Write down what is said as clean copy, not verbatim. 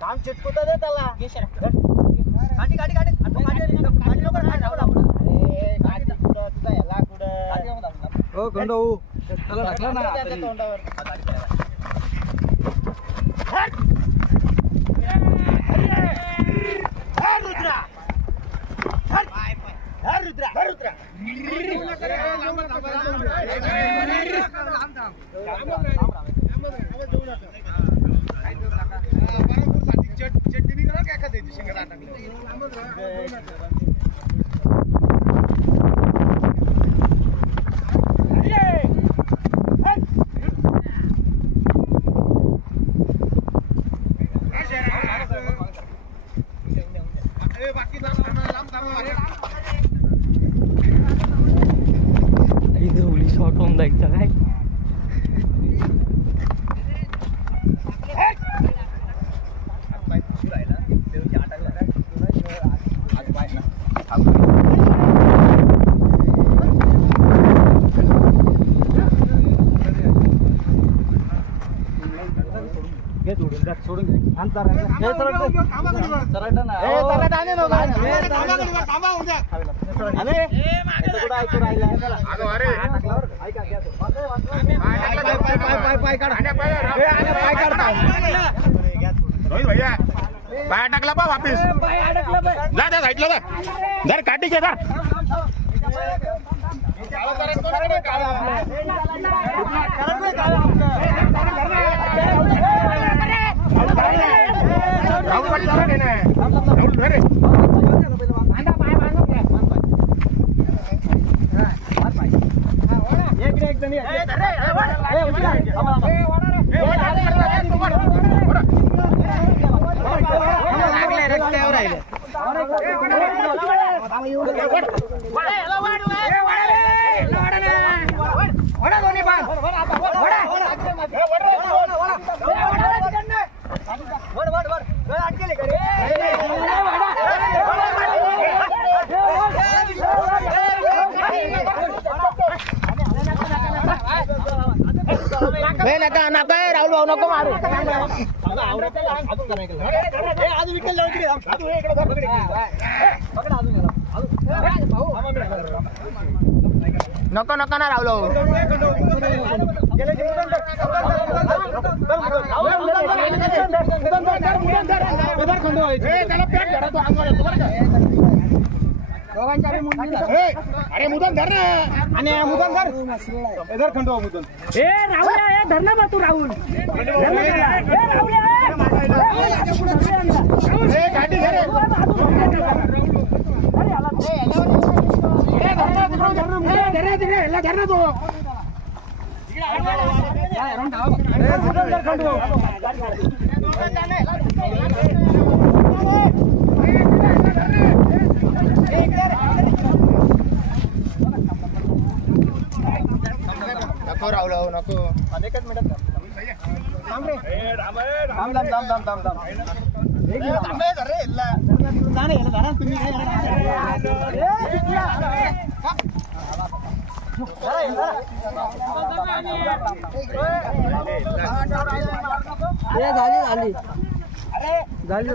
काम चिटकुता दे त्याला गाडी गाडी गाडी गाडी लवकर राहुल आपण अरे गाडी कुठं तुझा याला कुठं हो खंडो त्याला टाकला ना तोंडावर रुद्रा रुद्रा रुद्रा चटणी करा काय का द्यायची शेंगा पाय टाकला बा वापिस जा त्या साईडला जा जर काटीचे जा राहुल भाऊ नको मारू नको नको ना राहुल अरे मुदन धर ना आणि मुदन धर इधर खंडो मुदन राहुल धर ना बा तू राहुल गाडी धर तो नको राहुल नको अनेकच मिनिट झाली